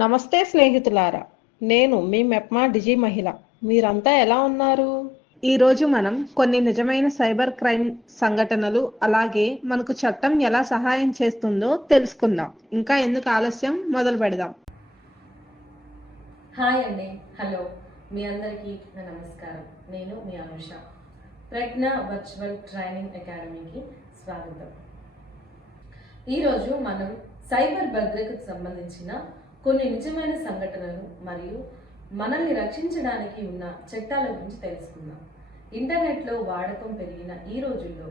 నమస్తే స్నేహితులారా, నేను మీ మెప్మా డిజి మహిళ. మీరంతా ఎలా ఉన్నారు? ఈరోజు మనం కొన్ని నిజమైన సైబర్ క్రైమ్ సంఘటనలు, అలాగే మనకు చట్టం ఎలా సహాయం చేస్తుందో తెలుసుకుందాం. ఇంకా ఎందుకు ఆలస్యం, మొదలు పెడదాం. హాయ్ అండి, హలో, మీ అందరికీ నా నమస్కారం. నేను మీ అనుష. ప్రజ్ఞ వర్చువల్ ట్రైనింగ్ అకాడమీకి స్వాగతం. ఈరోజు మనం సైబర్ భద్రతకు సంబంధించిన కొన్ని నిజమైన సంఘటనలు మరియు మనల్ని రక్షించడానికి ఉన్న చట్టాల గురించి తెలుసుకుందాం. ఇంటర్నెట్లో వాడకం పెరిగిన ఈ రోజుల్లో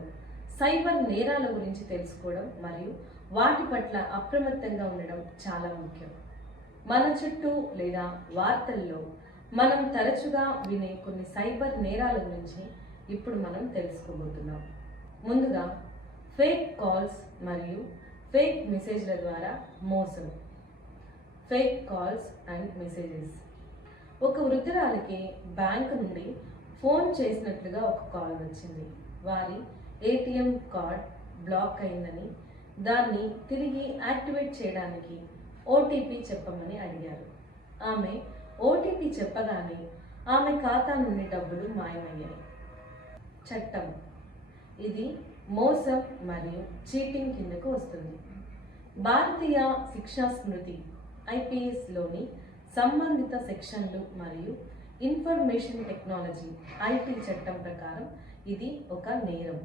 సైబర్ నేరాల గురించి తెలుసుకోవడం మరియు వాటి పట్ల అప్రమత్తంగా ఉండడం చాలా ముఖ్యం. మన చుట్టూ లేదా వార్తల్లో మనం తరచుగా వినే కొన్ని సైబర్ నేరాల గురించి ఇప్పుడు మనం తెలుసుకోబోతున్నాం. ముందుగా ఫేక్ కాల్స్ మరియు ఫేక్ మెసేజ్ల ద్వారా మోసం. Fake calls and messages. ఒక వృద్ధురాలికి బ్యాంక్ నుండి ఫోన్ చేసినట్లుగా ఒక కాల్ వచ్చింది. వారి ఏటీఎం కార్డ్ బ్లాక్ అయిందని, దాన్ని తిరిగి యాక్టివేట్ చేయడానికి ఓటీపీ చెప్పమని అడిగారు. ఆమె ఓటీపీ చెప్పగానే ఆమె ఖాతా నుండి డబ్బులు మాయమయ్యాయి. చట్టం. ఇది మోసం మరియు చీటింగ్ కిందకు వస్తుంది. భారతీయ శిక్షా స్మృతి ఐపీఎస్లోని సంబంధిత సెక్షన్లు మరియు ఇన్ఫర్మేషన్ టెక్నాలజీ ఐటీ చట్టం ప్రకారం ఇది ఒక నేరం.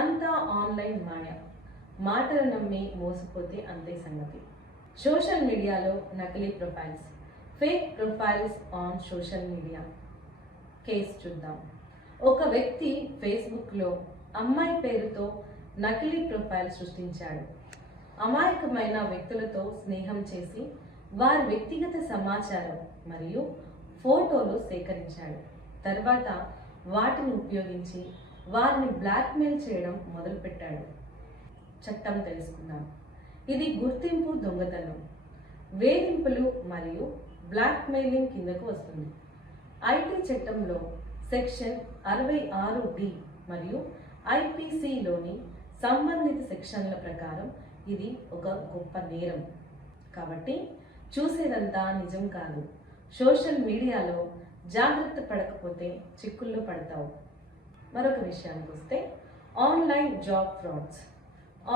అంతా ఆన్లైన్ మాయ, మాటలు నమ్మి మోసపోతే అంతే సంగతి. సోషల్ మీడియాలో నకిలీ profiles. Fake profiles on social media. Case చూద్దాం. ఒక వ్యక్తి ఫేస్బుక్లో అమ్మాయి పేరుతో నకిలీ ప్రొఫైల్ సృష్టించాడు. అమాయకమైన వ్యక్తులతో స్నేహం చేసి వారి వ్యక్తిగత సమాచారం మరియు ఫోటోలు సేకరించాడు. తర్వాత వాటిని ఉపయోగించి వారిని బ్లాక్మెయిల్ చేయడం మొదలుపెట్టాడు. చట్టం తెలుసుకుందాం. ఇది గుర్తింపు దొంగతనం, వేధింపులు మరియు బ్లాక్మెయిలింగ్ కిందకు వస్తుంది. ఐటీ చట్టంలో సెక్షన్ 66D మరియు ఐపీసీలోని సంబంధిత సెక్షన్ల ప్రకారం ఇది ఒక గొప్ప నేరం. కాబట్టి చూసేదంతా నిజం కాదు. సోషల్ మీడియాలో జాగ్రత్త పడకపోతే చిక్కుల్లో పడతావు. మరొక విషయానికి వస్తే online job frauds.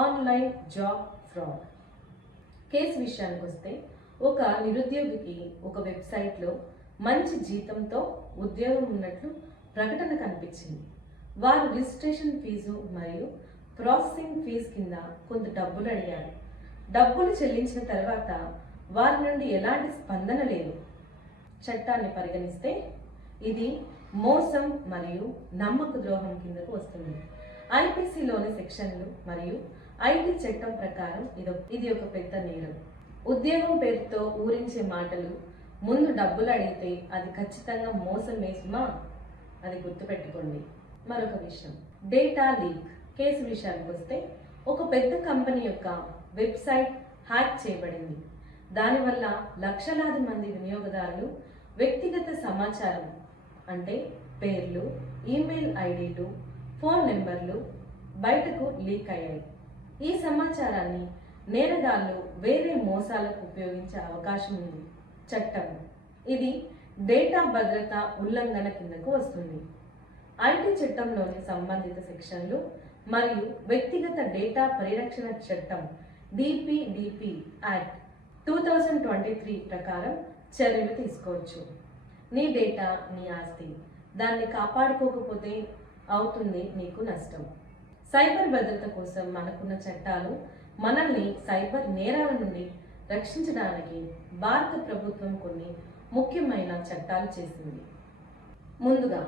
Online job fraud case విషయానికి వస్తే ఒక నిరుద్యోగికి ఒక వెబ్సైట్లో మంచి జీతంతో ఉద్యోగం ఉన్నట్లు ప్రకటన కనిపించింది. వారు రిజిస్ట్రేషన్ ఫీజు మరియు ప్రాసెసింగ్ ఫీజు కింద కొంత డబ్బులు అడిగారు. డబ్బులు చెల్లించిన తర్వాత వారి నుండి ఎలాంటి స్పందన లేదు. చట్టాన్ని పరిగణిస్తే ఇది మోసం మరియు నమ్మక ద్రోహం కిందకు వస్తుంది. ఐపీసీలోని సెక్షన్లు మరియు ఐటీ చట్టం ప్రకారం ఇది ఒక పెద్ద నేరం. ఉద్యోగం పేరుతో ఊరించే మాటలు, ముందు డబ్బులు అడిగితే అది ఖచ్చితంగా మోసం వేసుమా, అది గుర్తుపెట్టుకోండి. మరొక విషయం, డేటా లీక్ కేసు విషయానికి వస్తే ఒక పెద్ద కంపెనీ యొక్క వెబ్సైట్ హ్యాక్ చేయబడింది. దానివల్ల లక్షలాది మంది వినియోగదారులు వ్యక్తిగత సమాచారం అంటే పేర్లు, ఈమెయిల్ ఐడీలు, ఫోన్ నెంబర్లు బయటకు లీక్ అయ్యాయి. ఈ సమాచారాన్ని నేరగాళ్లు వేరే మోసాలకు ఉపయోగించే అవకాశం ఉంది. చట్టం. ఇది డేటా భద్రత ఉల్లంఘన కిందకు వస్తుంది. ఐటీ చట్టంలోని సంబంధిత సెక్షన్లు మరియు వ్యక్తిగత డేటా పరిరక్షణ చట్టం DPDP యాక్ట్ 2023 ప్రకారం చర్యలు తీసుకోవచ్చు. నీ డేటా నీ ఆస్తి, దాన్ని కాపాడుకోకపోతే అవుతుంది నీకు నష్టం. సైబర్ భద్రత కోసం మనకున్న చట్టాలు మనల్ని సైబర్ నేరాల నుండి రక్షించడానికి భారత ప్రభుత్వం కొన్ని ముఖ్యమైన చట్టాలు చేసింది. ముందుగా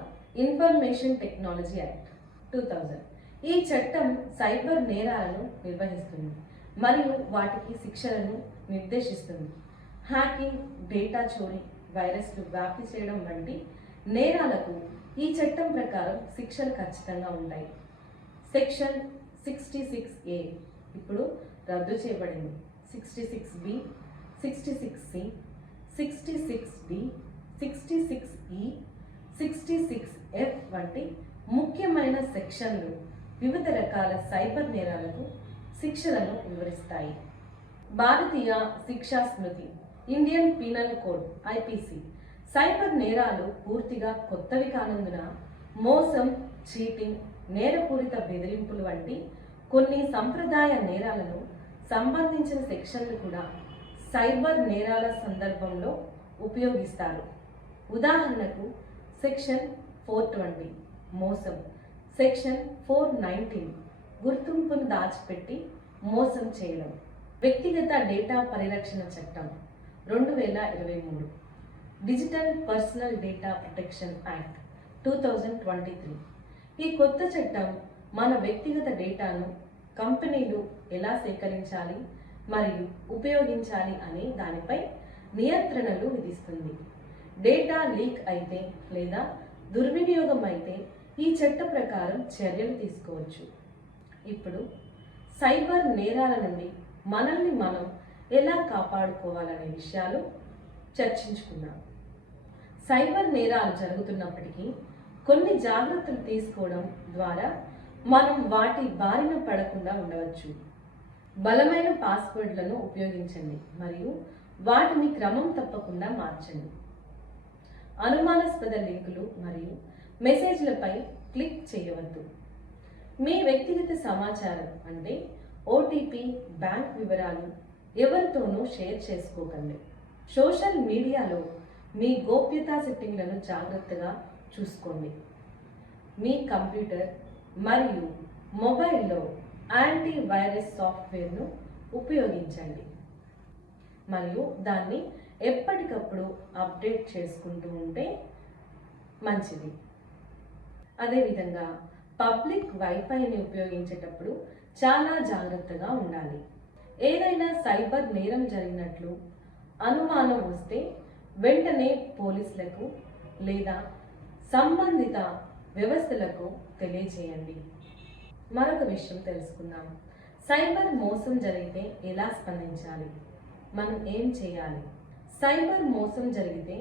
ఇన్ఫర్మేషన్ టెక్నాలజీ యాక్ట్ 2000. ఈ చట్టం సైబర్ నేరాలను నిర్వహిస్తుంది మరియు వాటికి శిక్షలను నిర్దేశిస్తుంది. హ్యాకింగ్, డేటా చోరీ, వైరస్లు వ్యాప్తి చేయడం వంటి నేరాలకు ఈ చట్టం ప్రకారం శిక్షలు ఖచ్చితంగా ఉంటాయి. సెక్షన్ 66A ఇప్పుడు రద్దు చేయబడింది. 66B, 66C, 66D, 66E, 66F వంటి ముఖ్యమైన సెక్షన్లు వివిధ రకాల సైబర్ నేరాలకు శిక్షలను వివరిస్తాయి. భారతీయ శిక్షా స్మృతి Indian penal code IPC cyber నేరాలు పూర్తిగా కొత్తవి కానందున మోసం, చీటింగ్, నేరపూరిత బెదిరింపులు వంటి కొన్ని సంప్రదాయ నేరాలను సంబంధించిన సెక్షన్లు కూడా సైబర్ నేరాల సందర్భంలో ఉపయోగిస్తారు. ఉదాహరణకు సెక్షన్ 420 మోసం, సెక్షన్ 419 గుర్తింపును దాచిపెట్టి మోసం చేయడం, వ్యక్తిగత డేటా పరిరక్షణ చట్టం 2023, digital personal data protection act 2023. ఈ కొత్త చట్టం మన వ్యక్తిగత డేటాను కంపెనీలు ఎలా సేకరించాలి మరియు ఉపయోగించాలి అనే దానిపై నియంత్రణలు విధిస్తుంది. డేటా లీక్ అయితే లేదా దుర్వినియోగం అయితే ఈ చట్ట ప్రకారం చర్యలు తీసుకోవచ్చు. ఇప్పుడు సైబర్ నేరాల నుండి మనల్ని మనం ఎలా కాపాడుకోవాలనే విషయాలు చర్చించుకుందాం. సైబర్ నేరాలు జరుగుతున్నప్పటికీ కొన్ని జాగ్రత్తలు తీసుకోవడం ద్వారా మనం వాటి బారిన పడకుండా ఉండవచ్చు. బలమైన పాస్వర్డ్లను ఉపయోగించండి మరియు వాటిని క్రమం తప్పకుండా మార్చండి. అనుమానాస్పద లింకులు మరియు మెసేజ్లపై క్లిక్ చేయవద్దు. మీ వ్యక్తిగత సమాచారం అంటే ఓటీపీ, బ్యాంక్ వివరాలు ఎవరితోనూ షేర్ చేసుకోకండి. సోషల్ మీడియాలో మీ గోప్యతా సెట్టింగ్లను జాగ్రత్తగా చూసుకోండి. మీ కంప్యూటర్ మరియు మొబైల్లో యాంటీ వైరస్ సాఫ్ట్వేర్ను ఉపయోగించండి మరియు దాన్ని ఎప్పటికప్పుడు అప్డేట్ చేసుకుంటూ ఉంటే మంచిది. అదేవిధంగా పబ్లిక్ వైఫైని ఉపయోగించేటప్పుడు చాలా జాగ్రత్తగా ఉండాలి. ఏదైనా సైబర్ నేరం జరిగినట్లు అనుమానం వస్తే వెంటనే పోలీసులకు లేదా సంబంధిత వ్యవస్థలకు తెలియజేయండి. మరొక విషయం తెలుసుకుందాం. సైబర్ మోసం జరిగితే ఎలా స్పందించాలి? మనం ఏం చేయాలి? సైబర్ మోసం జరిగితే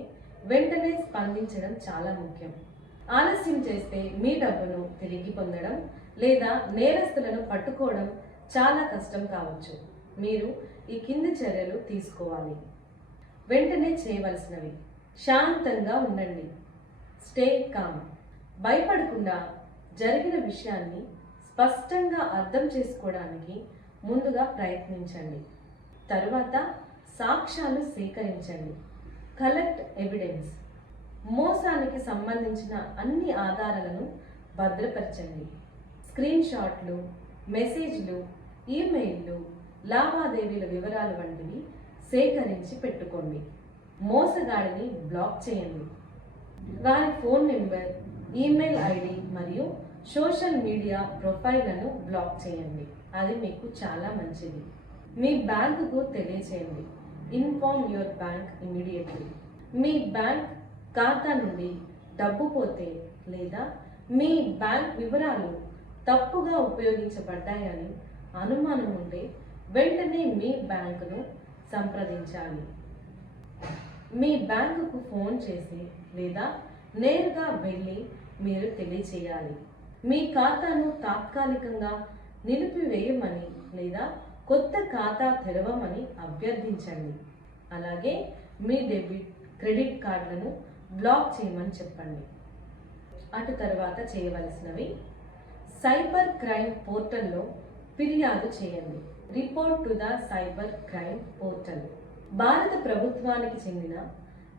వెంటనే స్పందించడం చాలా ముఖ్యం. ఆలస్యం చేస్తే మీ డబ్బును తిరిగి పొందడం లేదా నేరస్తులను పట్టుకోవడం చాలా కష్టం కావచ్చు. మీరు ఈ కింది చర్యలు తీసుకోవాలి. వెంటనే చేయవలసినవి: శాంతంగా ఉండండి, స్టే కామ్, భయపడకుండా జరిగిన విషయాన్ని స్పష్టంగా అర్థం చేసుకోవడానికి ముందుగా ప్రయత్నించండి. తరువాత సాక్ష్యాలు సేకరించండి, కలెక్ట్ ఎవిడెన్స్. మోసానికి సంబంధించిన అన్ని ఆధారాలను భద్రపరచండి. స్క్రీన్ షాట్లు, మెసేజ్లు, ఈమెయిల్లు, లావాదేవీల వివరాలు వంటివి సేకరించి పెట్టుకోండి. మోసగాడిని బ్లాక్ చేయండి. వారి ఫోన్ నెంబర్, ఈమెయిల్ ఐడి మరియు సోషల్ మీడియా ప్రొఫైళ్లను బ్లాక్ చేయండి. అది మీకు చాలా మంచిది. మీ బ్యాంకుకు తెలియచేయండి. Inform your bank immediately. Me bank ఖాతా నుండి డబ్బు పోతే లేదా మీ బ్యాంక్ వివరాలు తప్పుగా ఉపయోగించబడ్డాయని అనుమానం ఉంటే వెంటనే మీ బ్యాంకును సంప్రదించాలి. మీ బ్యాంకుకు ఫోన్ చేసి లేదా నేరుగా వెళ్ళి మీరు తెలియచేయాలి. మీ ఖాతాను తాత్కాలికంగా నిలిపివేయమని లేదా కొత్త ఖాతా తెరవమని అభ్యర్థించండి. అలాగే మీ డెబిట్, క్రెడిట్ కార్డులను బ్లాక్ చేయమని చెప్పండి. అటు తర్వాత చేయవలసినవి: సైబర్ క్రైమ్ పోర్టల్లో ఫిర్యాదు చేయండి. Report to the cyber crime portal. భారత ప్రభుత్వానికి చెందిన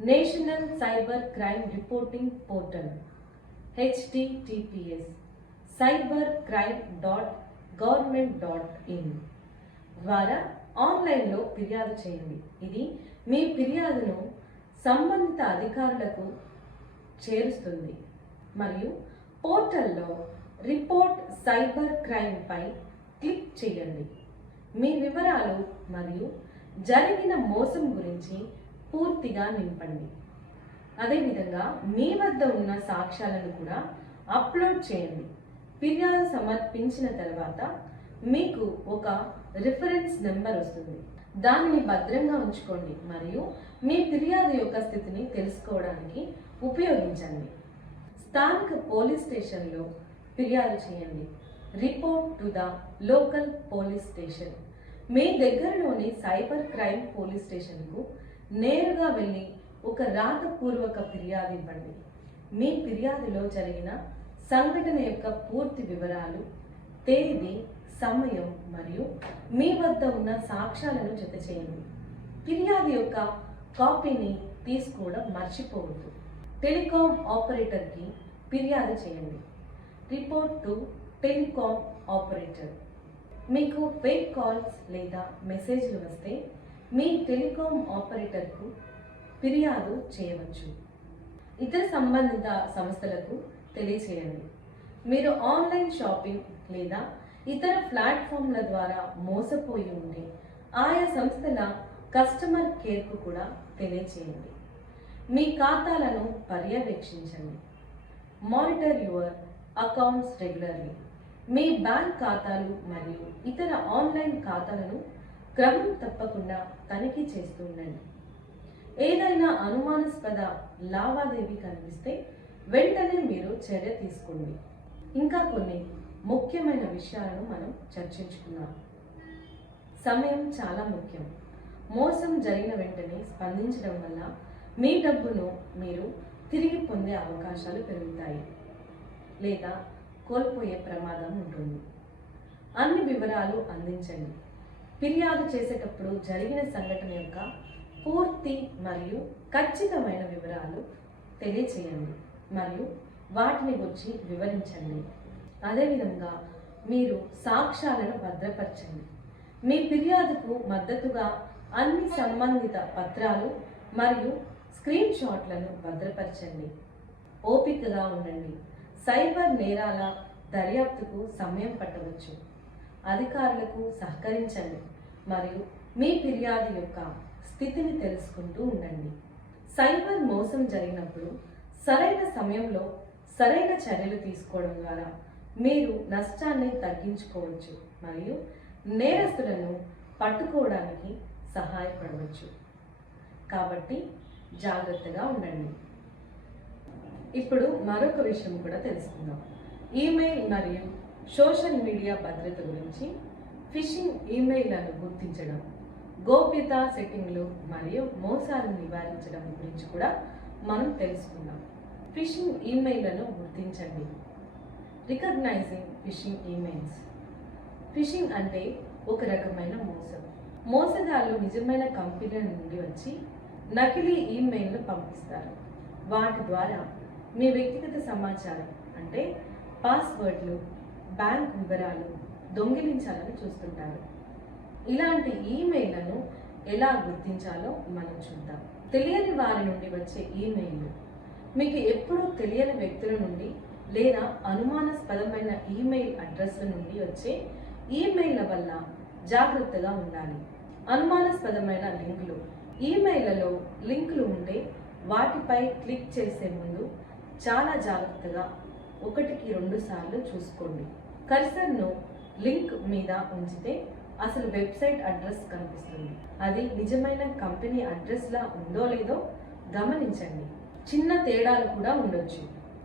national cyber crime reporting portal https cybercrime.government.in ద్వారా ఆన్లైన్లో ఫిర్యాదు చేయండి. ఇది మీ ఫిర్యాదును సంబంధిత అధికారులకు చేరుస్తుంది మరియు పోర్టల్లో రిపోర్ట్ సైబర్ క్రైమ్ పై క్లిక్ చేయండి. మీ వివరాలు మరియు జరిగిన మోసం గురించి పూర్తిగా నింపండి. అదేవిధంగా మీ వద్ద ఉన్న సాక్ష్యాలను కూడా అప్లోడ్ చేయండి. ఫిర్యాదు సమర్పించిన తర్వాత మీకు ఒక రిఫరెన్స్ నెంబర్ వస్తుంది. దానిని భద్రంగా ఉంచుకోండి మరియు మీ ఫిర్యాదు యొక్క స్థితిని తెలుసుకోవడానికి ఉపయోగించండి. స్థానిక పోలీస్ స్టేషన్లో ఫిర్యాదు చేయండి. Report to the local police station. మీ దగ్గరలోని సైబర్ క్రైమ్ పోలీస్ స్టేషన్కు నేరుగా వెళ్ళి ఒక రాతపూర్వక ఫిర్యాదు ఇవ్వండి. మీ ఫిర్యాదులో జరిగిన సంఘటన యొక్క పూర్తి వివరాలు, తేదీ, సమయం మరియు మీ వద్ద ఉన్న సాక్ష్యాలను జత చేయండి. ఫిర్యాదు యొక్క కాపీని తీసుకోవడం మర్చిపోవద్దు. టెలికాం ఆపరేటర్కి ఫిర్యాదు చేయండి. Report to telecom operator. మీకు ఫేక్ కాల్స్ లేదా మెసేజ్లు వస్తే మీ టెలికాం ఆపరేటర్కు ఫిర్యాదు చేయవచ్చు. ఇతర సంబంధిత సంస్థలకు తెలియచేయండి. మీరు ఆన్లైన్ షాపింగ్ లేదా ఇతర ప్లాట్ఫామ్ల ద్వారా మోసపోయి ఉంటే ఆయా సంస్థల కస్టమర్ కేర్కు కూడా తెలియచేయండి. మీ ఖాతాలను పర్యవేక్షించండి. Monitor your accounts regularly. మీ బ్యాంక్ ఖాతాలు మరియు ఇతర ఆన్లైన్ ఖాతాలను క్రమం తప్పకుండా తనిఖీ చేస్తూ ఉండండి. ఏదైనా అనుమానాస్పద లావాదేవీ కనిపిస్తే వెంటనే మీరు చర్య తీసుకోండి. ఇంకా కొన్ని ముఖ్యమైన విషయాలను మనం చర్చించుకున్నాం. సమయం చాలా ముఖ్యం. మోసం జరిగిన వెంటనే స్పందించడం వల్ల మీ డబ్బును మీరు తిరిగి పొందే అవకాశాలు పెరుగుతాయి లేదా కోల్పోయే ప్రమాదం ఉంటుంది. అన్ని వివరాలు అందించండి. ఫిర్యాదు చేసేటప్పుడు జరిగిన సంఘటన యొక్క పూర్తి మరియు ఖచ్చితమైన వివరాలు తెలియచేయండి మరియు వాటిని గురించి వివరించండి. అదేవిధంగా మీరు సాక్ష్యాలను భద్రపరచండి. మీ ఫిర్యాదుకు మద్దతుగా అన్ని సంబంధిత పత్రాలు మరియు స్క్రీన్ షాట్లను భద్రపరచండి. ఓపికగా ఉండండి. సైబర్ నేరాల దర్యాప్తుకు సమయం పట్టవచ్చు. అధికారులకు సహకరించండి మరియు మీ ఫిర్యాదు యొక్క స్థితిని తెలుసుకుంటూ ఉండండి. సైబర్ మోసం జరిగినప్పుడు సరైన సమయంలో సరైన చర్యలు తీసుకోవడం ద్వారా మీరు నష్టాన్ని తగ్గించుకోవచ్చు మరియు నేరస్తులను పట్టుకోవడానికి సహాయపడవచ్చు. కాబట్టి జాగ్రత్తగా ఉండండి. ఇప్పుడు మరొక విషయం కూడా తెలుసుకుందాం. ఈమెయిల్ మరియు సోషల్ మీడియా భద్రత గురించి. ఫిషింగ్ ఈమెయిల్లను గుర్తించడం, గోప్యతా సెట్టింగ్లు మరియు మోసాలను నివారించడం గురించి కూడా మనం తెలుసుకుందాం. ఫిషింగ్ ఈమెయిల్లను గుర్తించండి. Recognising fishing emails. ఫిషింగ్ అంటే ఒక రకమైన మోసం. మోసగాళ్ళు నిజమైన కంపెనీల నుండి వచ్చి నకిలీ ఈమెయిల్ను పంపిస్తారు. వాటి ద్వారా మీ వ్యక్తిగత సమాచారం అంటే పాస్వర్డ్లు, బ్యాంక్ వివరాలు దొంగిలించాలని చూస్తుంటారు. ఇలాంటి ఈమెయిల్లను ఎలా గుర్తించాలో మనం చూద్దాం. తెలియని వారి నుండి వచ్చే ఈమెయిల్. మీకు ఎప్పుడూ తెలియని వ్యక్తుల నుండి లేదా అనుమానాస్పదమైన ఈమెయిల్ అడ్రస్ల నుండి వచ్చే ఈమెయిల్ల వల్ల జాగ్రత్తగా ఉండాలి. అనుమానాస్పదమైన లింకులు. ఈమెయిల్లలో లింకులు ఉంటే వాటిపై క్లిక్ చేసే ముందు చాలా జాగ్రత్తగా 1-2 సార్లు చూసుకోండి. కర్సర్ను లింక్ మీద ఉంచితే అసలు వెబ్సైట్ అడ్రస్ కనిపిస్తుంది. అది నిజమైన కంపెనీ అడ్రస్లా ఉందో లేదో గమనించండి. చిన్న తేడాలు కూడా ఉండొచ్చు.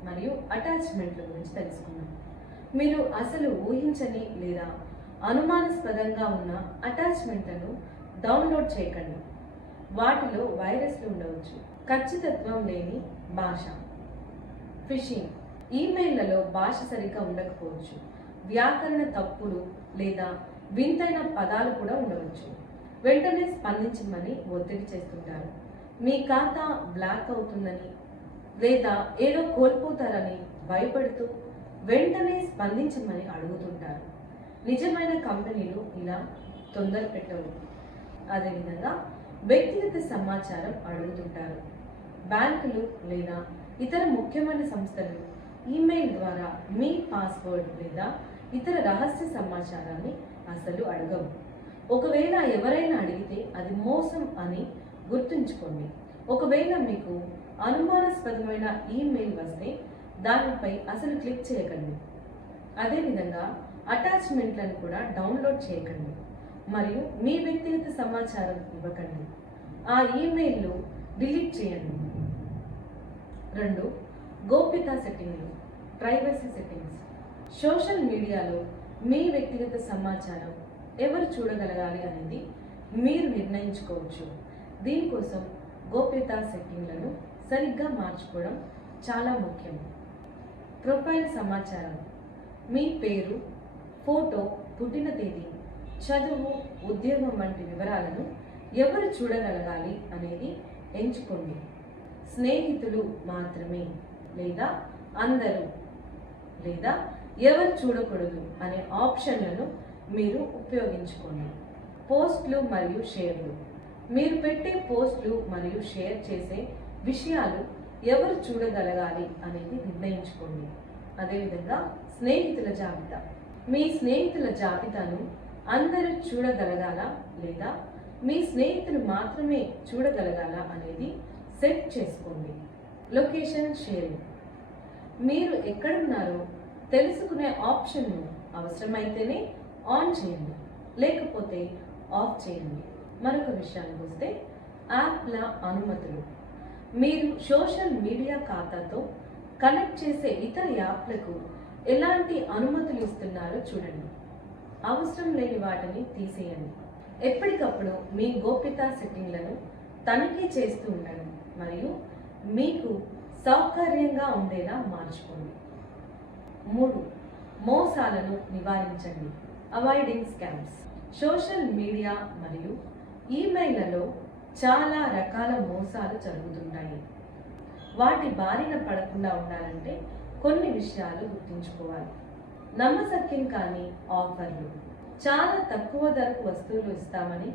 మరియు అటాచ్మెంట్ల గురించి తెలుసుకుందాం. మీరు అసలు ఊహించని లేదా అనుమానాస్పదంగా ఉన్న అటాచ్మెంట్లను డౌన్లోడ్ చేయకండి. వాటిలో వైరస్లు ఉండవచ్చు. ఖచ్చితత్వం లేని భాష. ఫిషింగ్. ఈమెయిల్లలో భాష సరిగ్గా ఉండకపోవచ్చు. వ్యాకరణ తప్పులు లేదా వింతైన పదాలు కూడా ఉండవచ్చు. వెంటనే స్పందించమని ఒత్తిడి చేస్తుంటారు. మీ ఖాతా బ్లాక్ అవుతుందని లేదా ఏదో కోల్పోతారని భయపడుతూ వెంటనే స్పందించమని అడుగుతుంటారు. నిజమైన కంపెనీలు ఇలా తొందర పెట్టవు. అదేవిధంగా వ్యక్తిగత సమాచారం అడుగుతుంటారు. బ్యాంకులు లేదా ఇతర ముఖ్యమైన సంస్థలు ఈమెయిల్ ద్వారా మీ పాస్వర్డ్ లేదా ఇతర రహస్య సమాచారాన్ని అసలు అడగవు. ఒకవేళ ఎవరైనా అడిగితే అది మోసం అని గుర్తుంచుకోండి. ఒకవేళ మీకు అనుమానాస్పదమైన ఈమెయిల్ వస్తే దానిపై అసలు క్లిక్ చేయకండి. అదేవిధంగా అటాచ్మెంట్లను కూడా డౌన్లోడ్ చేయకండి మరియు మీ వ్యక్తిగత సమాచారం ఇవ్వకండి. ఆ ఈమెయిల్ను డిలీట్ చేయండి. 2. గోప్యతా సెట్టింగ్లు, ప్రైవసీ సెట్టింగ్స్. సోషల్ మీడియాలో మీ వ్యక్తిగత సమాచారం ఎవరు చూడగలగాలి అనేది మీరు నిర్ణయించుకోవచ్చు. దీనికోసం గోప్యతా సెట్టింగ్లను సరిగ్గా మార్చుకోవడం చాలా ముఖ్యం. ప్రొఫైల్ సమాచారం: మీ పేరు, ఫోటో, పుట్టిన తేదీ, చదువు, ఉద్యోగం వంటి వివరాలను ఎవరు చూడగలగాలి అనేది ఎంచుకోండి. స్నేహితులు మాత్రమే లేదా అందరూ లేదా ఎవరు చూడకూడదు అనే ఆప్షన్లను మీరు ఉపయోగించుకోండి. పోస్టులు మరియు షేర్లు: మీరు పెట్టే పోస్టులు మరియు షేర్ చేసే విషయాలు ఎవరు చూడగలగాలి అనేది నిర్ణయించుకోండి. అదేవిధంగా స్నేహితుల జాబితా: మీ స్నేహితుల జాబితాను అందరూ చూడగలగాలా లేదా మీ స్నేహితులు మాత్రమే చూడగలగాలా అనేది సెట్ చేసుకోండి. లొకేషన్ షేరింగ్: మీరు ఎక్కడున్నారో తెలుసుకునే ఆప్షన్ను అవసరమైతేనే ఆన్ చేయండి, లేకపోతే ఆఫ్ చేయండి. మరొక విషయానికి వస్తే యాప్ల అనుమతులు: మీరు సోషల్ మీడియా ఖాతాతో కనెక్ట్ చేసే ఇతర యాప్లకు ఎలాంటి అనుమతులు ఇస్తున్నారో చూడండి. అవసరం లేని వాటిని తీసేయండి. ఎప్పటికప్పుడు మీ గోప్యతా సెట్టింగ్లను తనిఖీ చేస్తూ ఉండండి మరియు మీకు సౌకర్యంగా ఉండేలా మార్చుకోండి. 3. మోసాలను నివారించండి. అవాయిడింగ్ స్కామ్స్: సోషల్ మీడియా మరియు ఈమెయిల్లలో చాలా రకాల మోసాలు జరుగుతుంటాయి. వాటి బారిన పడకుండా ఉండాలంటే కొన్ని విషయాలు గుర్తుంచుకోవాలి. నమ్మశక్యం కాని ఆఫర్లు: చాలా తక్కువ ధరకు వస్తువులు ఇస్తామని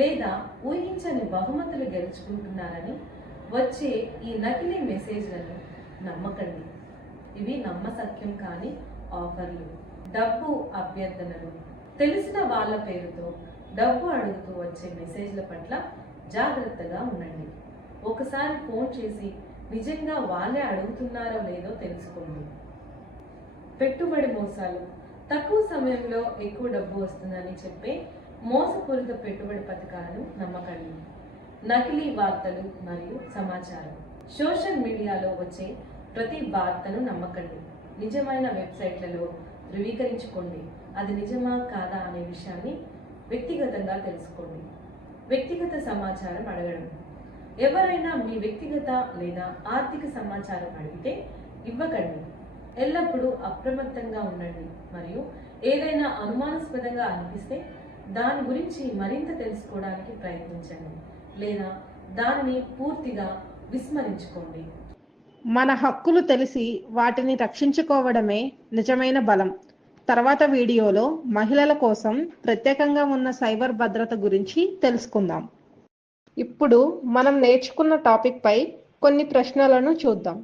లేదా ఊహించని బహుమతులు గెలుచుకుంటున్నారని వచ్చే ఈ నకిలీ మెసేజ్లను నమ్మకండి. ఇవి నమ్మశక్యం కాని ఆఫర్లు. డబ్బు అభ్యర్థనలు: తెలిసిన వాళ్ళ పేరుతో డబ్బు అడుగుతూ వచ్చే మెసేజ్ల పట్ల జాగ్రత్తగా ఉండండి. ఒకసారి ఫోన్ చేసి నిజంగా వాళ్ళే అడుగుతున్నారో లేదో తెలుసుకోండి. పెట్టుబడి మోసాలు: తక్కువ సమయంలో ఎక్కువ డబ్బు వస్తుందని చెప్పే మోసపూరిత పెట్టుబడి పథకాలను నమ్మకండి. నకిలీ వార్తలు మరియు సమాచారం: సోషల్ మీడియాలో వచ్చే ప్రతి వార్తను నమ్మకండి. నిజమైన వెబ్సైట్లలో ధృవీకరించుకోండి. అది నిజమా కాదా అనే విషయాన్ని వ్యక్తిగతంగా తెలుసుకోండి. వ్యక్తిగత సమాచారం అడగడం: ఎవరైనా మీ వ్యక్తిగత లేదా ఆర్థిక సమాచారం అడిగితే ఇవ్వకండి. ఎల్లప్పుడూ అప్రమత్తంగా ఉండండి మరియు ఏదైనా అనుమానాస్పదంగా అనిపిస్తే దాని గురించి మరింత తెలుసుకోవడానికి ప్రయత్నించండి లేదా దానిని పూర్తిగా విస్మరించుకోండి. మన హక్కులు తెలిసి వాటిని రక్షించుకోవడమే నిజమైన బలం. తర్వాత వీడియోలో మహిళల కోసం ప్రత్యేకంగా ఉన్న సైబర్ భద్రత గురించి తెలుసుకుందాం. ఇప్పుడు మనం నేర్చుకున్న టాపిక్ పై కొన్ని ప్రశ్నలను చూద్దాం.